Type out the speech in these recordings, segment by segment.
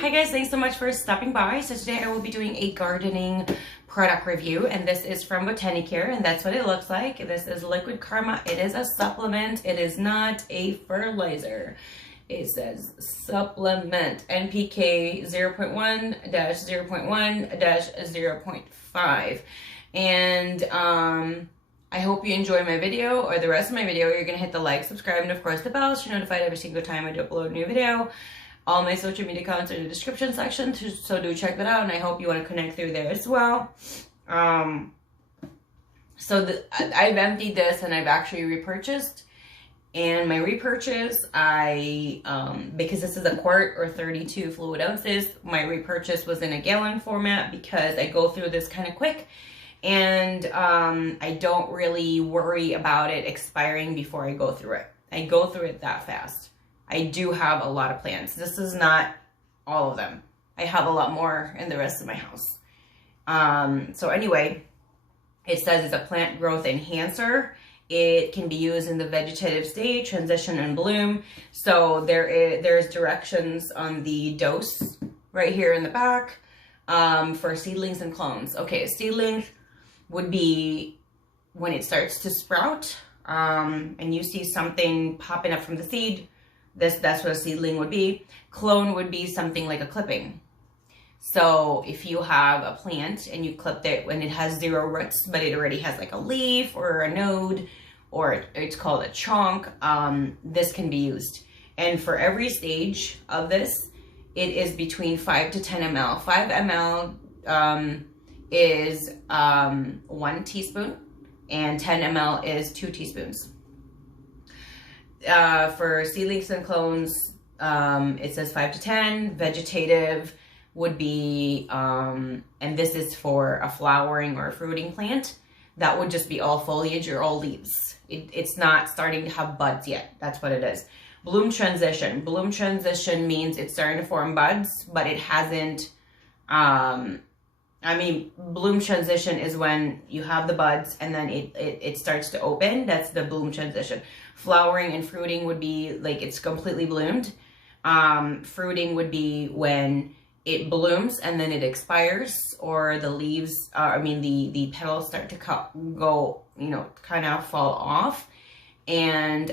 Hi guys, thanks so much for stopping by. So today I will be doing a gardening product review, and this is from Botanicare, and that's what it looks like. This is liquid karma. It is a supplement. It is not a fertilizer. It says supplement NPK 0.1-0.1-0.5. And I hope you enjoy my video or the rest of my video. You're going to hit the like, subscribe, and of course the bell so you're notified every single time I do upload a new video. All my social media accounts are in the description section, so do check that out, and I hope you want to connect through there as well. I've emptied this and I've actually repurchased. And my repurchase, because this is a quart or 32 fluid ounces, my repurchase was in a gallon format because I go through this kind of quick. And I don't really worry about it expiring before I go through it. I go through it that fast. I do have a lot of plants. This is not all of them. I have a lot more in the rest of my house. So anyway, it says it's a plant growth enhancer. It can be used in the vegetative state, transition, and bloom. So there's directions on the dose right here in the back for seedlings and clones. Okay, seedlings would be when it starts to sprout and you see something popping up from the seed. That's what a seedling would be. Clone would be something like a clipping. So if you have a plant and you clipped it when it has 0 roots, but it already has like a leaf or a node, or it's called a chunk, this can be used. And for every stage of this, it is between 5 to 10 ml. 5 ml is 1 teaspoon, and 10 ml is 2 teaspoons. For seedlings and clones, it says 5 to 10. Vegetative would be, and this is for a flowering or a fruiting plant, that would just be all foliage or all leaves. It's not starting to have buds yet. That's what it is. Bloom transition. Bloom transition means it's starting to form buds, but it hasn't, bloom transition is when you have the buds and then it starts to open. That's the bloom transition. Flowering and fruiting would be like it's completely bloomed. Fruiting would be when it blooms and then it expires, or the leaves, the petals start to go, kind of fall off, and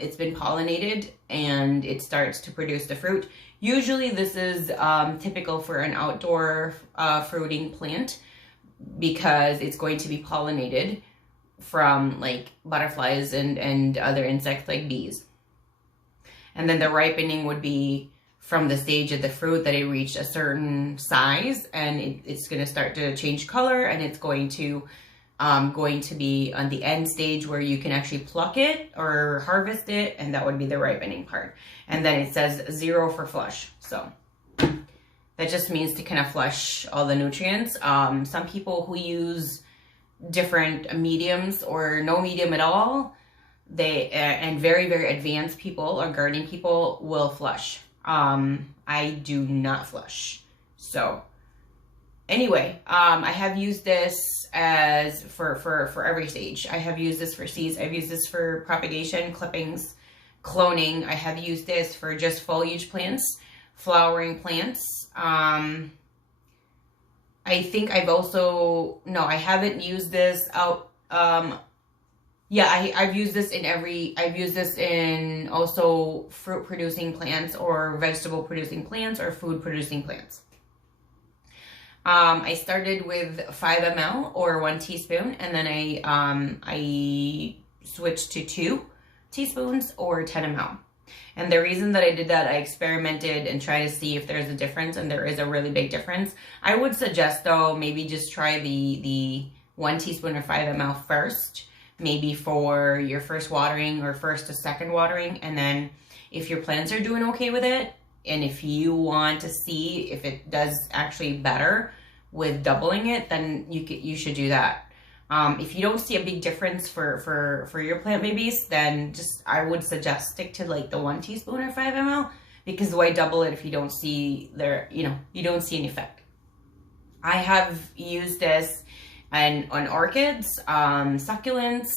it's been pollinated and it starts to produce the fruit. Usually this is typical for an outdoor fruiting plant because it's going to be pollinated from like butterflies and other insects like bees. And then the ripening would be from the stage of the fruit that it reached a certain size, and it's going to start to change color, and it's going to be on the end stage where you can actually pluck it or harvest it, and that would be the ripening part. And then it says 0 for flush. So that just means to kind of flush all the nutrients. Some people who use different mediums or no medium at all, and very, very advanced people or gardening people will flush. I do not flush. So anyway, I have used this as for every stage. I have used this for seeds. I've used this for propagation, clippings, cloning. I have used this for just foliage plants, flowering plants. I think I've also, no, I haven't used this out. I've used this I've used this in also fruit producing plants or vegetable producing plants or food producing plants. I started with 5 ml or 1 teaspoon, and then I switched to 2 teaspoons or 10 ml. And the reason that I did that, I experimented and tried to see if there's a difference, and there is a really big difference. I would suggest though, maybe just try the 1 teaspoon or 5 ml first, maybe for your first watering or first to second watering. And then if your plants are doing okay with it, and if you want to see if it does actually better with doubling it, then you should do that. If you don't see a big difference for your plant babies, then I would suggest stick to like the 1 teaspoon or 5 ml, because why double it if you don't see you don't see an effect. I have used this on orchids, succulents,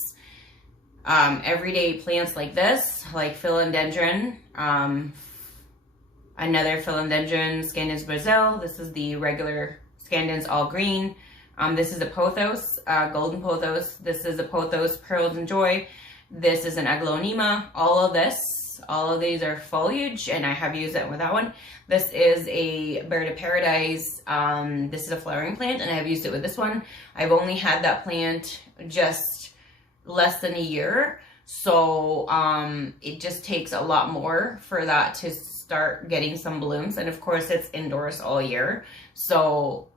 everyday plants like this, like philodendron, Another philodendron, Scandens Brazil. This is the regular Scandens all green. This is a pothos, golden pothos. This is a pothos, pearls and joy. This is an aglaonema. All of these are foliage, and I have used it with that one. This is a bird of paradise. This is a flowering plant, and I have used it with this one. I've only had that plant just less than a year, so it just takes a lot more for that to start getting some blooms. And of course, it's indoors all year. So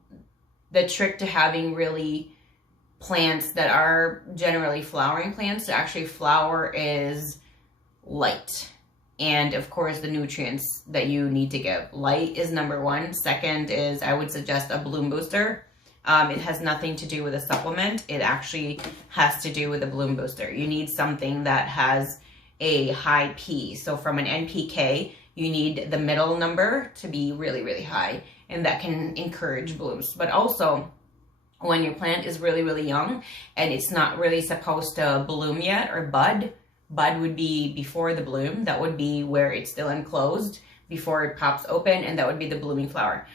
the trick to having really plants that are generally flowering plants to actually flower is light. And of course, the nutrients that you need to give. Light is number one. Second is, I would suggest a bloom booster. It has nothing to do with a supplement. It actually has to do with a bloom booster. You need something that has a high P. So from an NPK, you need the middle number to be really, really high, and that can encourage blooms. But also, when your plant is really, really young and it's not really supposed to bloom yet or bud would be before the bloom. That would be where it's still enclosed before it pops open, and that would be the blooming flower.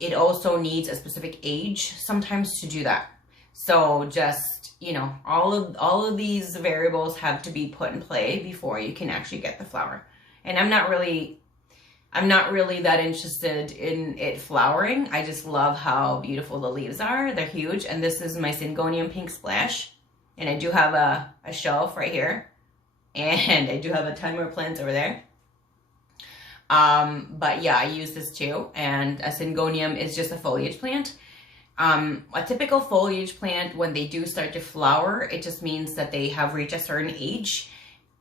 It also needs a specific age sometimes to do that. So just, you know, all of these variables have to be put in play before you can actually get the flower. And I'm not really that interested in it flowering. I just love how beautiful the leaves are. They're huge. And this is my Syngonium Pink Splash. And I do have a shelf right here. And I do have a ton more plants over there. But yeah, I use this too. And a Syngonium is just a foliage plant. A typical foliage plant, when they do start to flower, it just means that they have reached a certain age,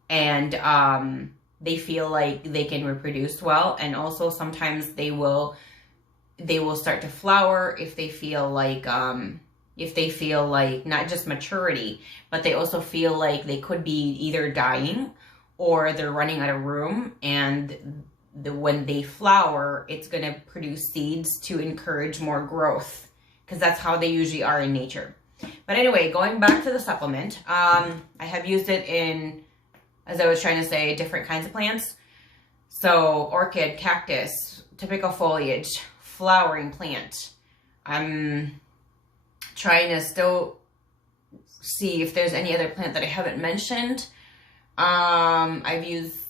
and they feel like they can reproduce well. And also sometimes they will start to flower if they feel like not just maturity, but they also feel like they could be either dying or they're running out of room. And when they flower, it's going to produce seeds to encourage more growth, because that's how they usually are in nature. But anyway, going back to the supplement, I have used it in, as I was trying to say, different kinds of plants. So orchid, cactus, typical foliage, flowering plant. I'm trying to still see if there's any other plant that I haven't mentioned. I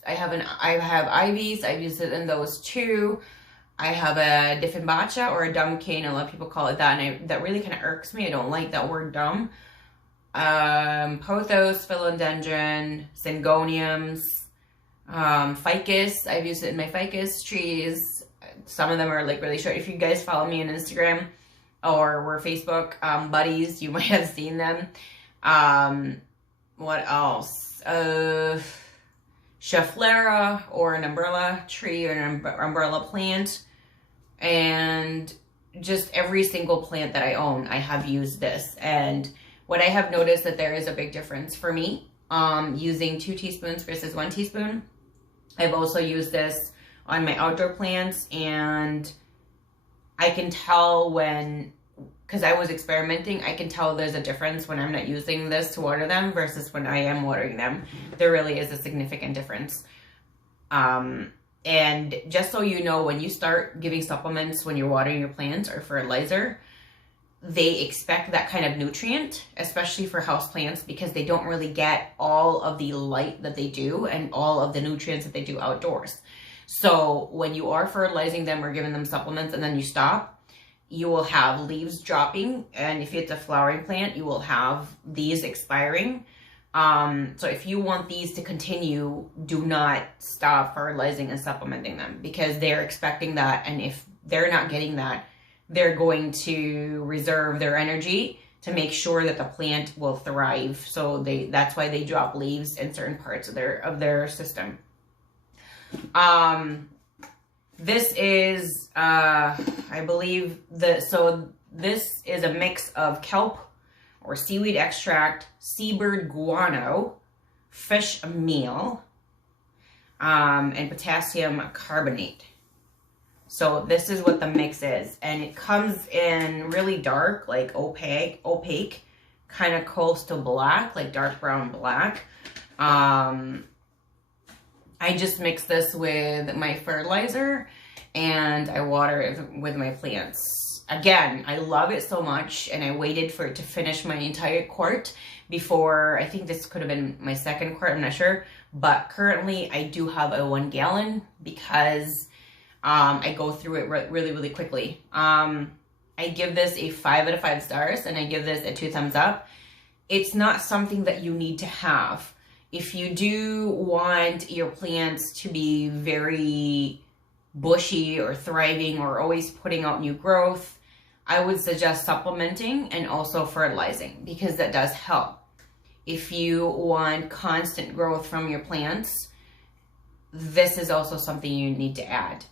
have ivies. I've used it in those too. I have a Dieffenbachia, or a dumb cane. A lot of people call it that, and that really kind of irks me. I don't like that word dumb. Pothos, philodendron, Syngoniums, ficus. I've used it in my ficus trees. Some of them are like really short. If you guys follow me on Instagram or we're Facebook buddies, you might have seen them. What else? Schefflera, or an umbrella tree, or an umbrella plant. And just every single plant that I own, I have used this. And what I have noticed, that there is a big difference for me using 2 teaspoons versus 1 teaspoon. I've also used this on my outdoor plants, and I can tell when, because I was experimenting, I can tell there's a difference when I'm not using this to water them versus when I am watering them. There really is a significant difference. And just so you know, when you start giving supplements when you're watering your plants or fertilizer, they expect that kind of nutrient, especially for houseplants, because they don't really get all of the light that they do and all of the nutrients that they do outdoors. So when you are fertilizing them or giving them supplements and then you stop, you will have leaves dropping. And if it's a flowering plant, you will have these expiring. So if you want these to continue, do not stop fertilizing and supplementing them, because they're expecting that. And if they're not getting that, they're going to reserve their energy to make sure that the plant will thrive. So that's why they drop leaves in certain parts of their system. This is, I believe this is a mix of kelp or seaweed extract, seabird guano, fish meal, and potassium carbonate. So this is what the mix is. And it comes in really dark, like opaque, kind of close to black, like dark brown black. I just mix this with my fertilizer and I water it with my plants. Again, I love it so much, and I waited for it to finish my entire quart before, I think this could have been my second quart, I'm not sure. But currently I do have a 1 gallon because I go through it really, really quickly. I give this a 5 out of 5 stars, and I give this a 2 thumbs up. It's not something that you need to have. If you do want your plants to be very bushy or thriving or always putting out new growth, I would suggest supplementing and also fertilizing, because that does help. If you want constant growth from your plants, this is also something you need to add.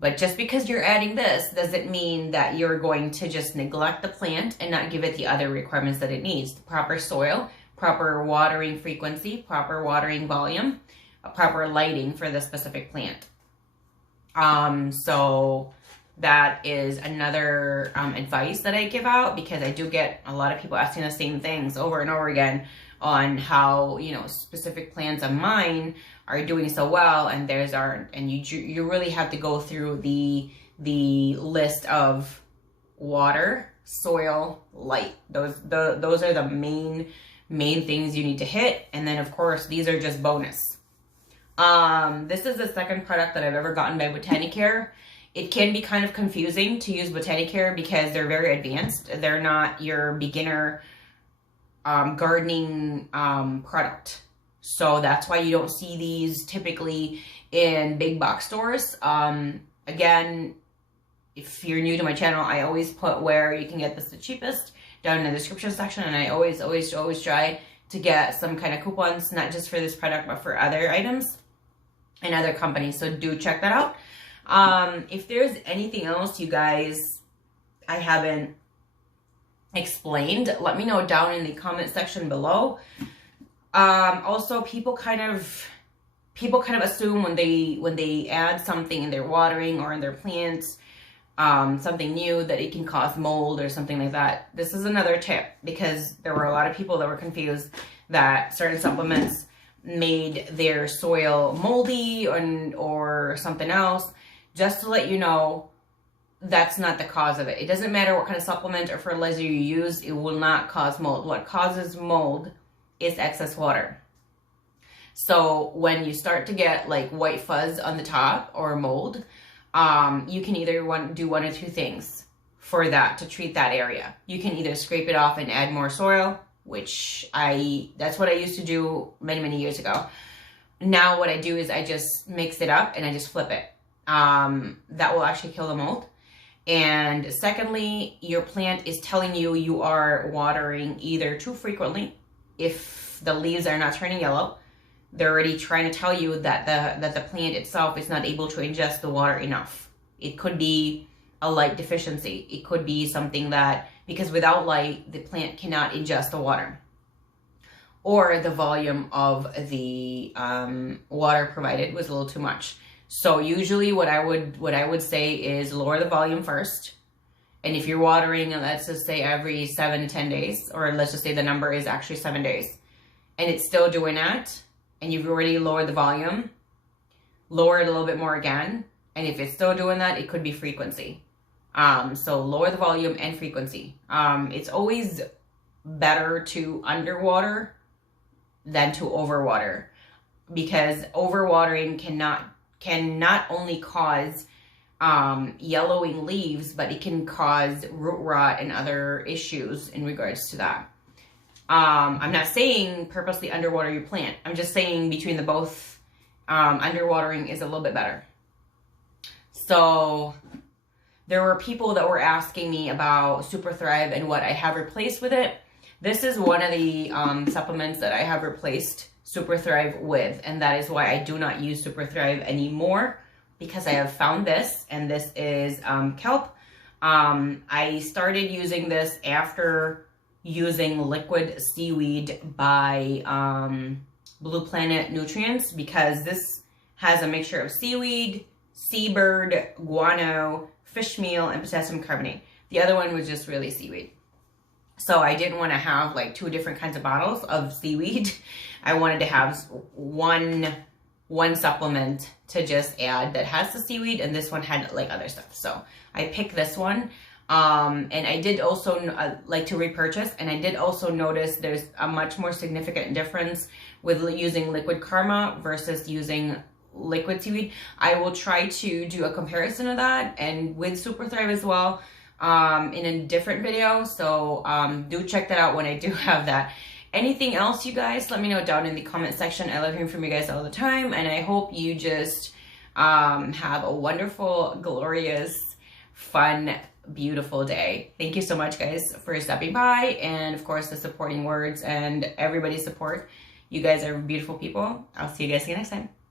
But just because you're adding this doesn't mean that you're going to just neglect the plant and not give it the other requirements that it needs. The proper soil, proper watering frequency, proper watering volume, proper lighting for the specific plant. So that is another advice that I give out, because I do get a lot of people asking the same things over and over again on how, you know, specific plants of mine are doing so well and theirs aren't. And you really have to go through the list of water, soil, light. Those are the main things you need to hit. And then of course, these are just bonus. This is the second product that I've ever gotten by Botanicare. It can be kind of confusing to use Botanicare because they're very advanced. They're not your beginner gardening product. So that's why you don't see these typically in big box stores. Again, if you're new to my channel, I always put where you can get this the cheapest down in the description section. And I always try to get some kind of coupons, not just for this product, but for other items and other companies. So do check that out. If there's anything else you guys I haven't explained, let me know down in the comment section below. Also, people kind of assume when they add something in their watering or in their plants, something new, that it can cause mold or something like that. This is another tip, because there were a lot of people that were confused that certain supplements made their soil moldy or something else. Just to let you know, that's not the cause of it. It doesn't matter what kind of supplement or fertilizer you use, it will not cause mold. What causes mold is excess water. So when you start to get like white fuzz on the top or mold, you can either do one or two things for that to treat that area. You can either scrape it off and add more soil, which that's what I used to do many years ago. Now what I do is I just mix it up and I just flip it. That will actually kill the mold. And secondly, your plant is telling you you are watering either too frequently. If the leaves are not turning yellow, they're already trying to tell you that the plant itself is not able to ingest the water enough. It could be a light deficiency. It could be something that, because without light, the plant cannot ingest the water. Or the volume of the water provided was a little too much. So usually what I would say is lower the volume first. And if you're watering, let's just say every 7 to 10 days, or let's just say the number is actually 7 days, and it's still doing that, and you've already lowered the volume, lower it a little bit more again. And if it's still doing that, it could be frequency. So lower the volume and frequency. It's always better to underwater than to overwater, because overwatering can not only cause yellowing leaves, but it can cause root rot and other issues in regards to that. I'm not saying purposely underwater your plant. I'm just saying between the both, underwatering is a little bit better. So there were people that were asking me about Super Thrive and what I have replaced with it. This is one of the supplements that I have replaced Super Thrive with, and that is why I do not use Super Thrive anymore, because I have found this, and this is kelp. I started using this after using liquid seaweed by Blue Planet Nutrients, because this has a mixture of seaweed, seabird, guano, fish meal, and potassium carbonate. The other one was just really seaweed. So I didn't want to have like 2 different kinds of bottles of seaweed. I wanted to have one one supplement to just add that has the seaweed, and this one had like other stuff. So I picked this one. And I did also like to repurchase, and I did also notice there's a much more significant difference with using liquid karma versus using liquid seaweed. I will try to do a comparison of that and with Super Thrive as well in a different video. So do check that out when I do have that. Anything else, you guys, let me know down in the comment section. I love hearing from you guys all the time, and I hope you just have a wonderful, glorious, fun, beautiful day. Thank you so much, guys, for stopping by, and of course the supporting words and everybody's support. You guys are beautiful people. I'll see you guys again next time.